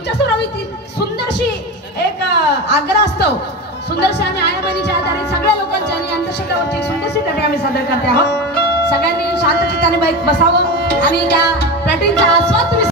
तुमच्या समोर सुंदरशी एक आग्रह असतो, सुंदरशी आम्ही आया बहिणीच्या आधारे सगळ्या लोकांच्या आणि अंतःक्षेत्रावरची सुंदरशी लढाई आम्ही सादर करते आहोत। सगळ्यांनी शांत चित्ताने बसावं आणि त्या प्लॅटिनचा आस्वाद तुम्ही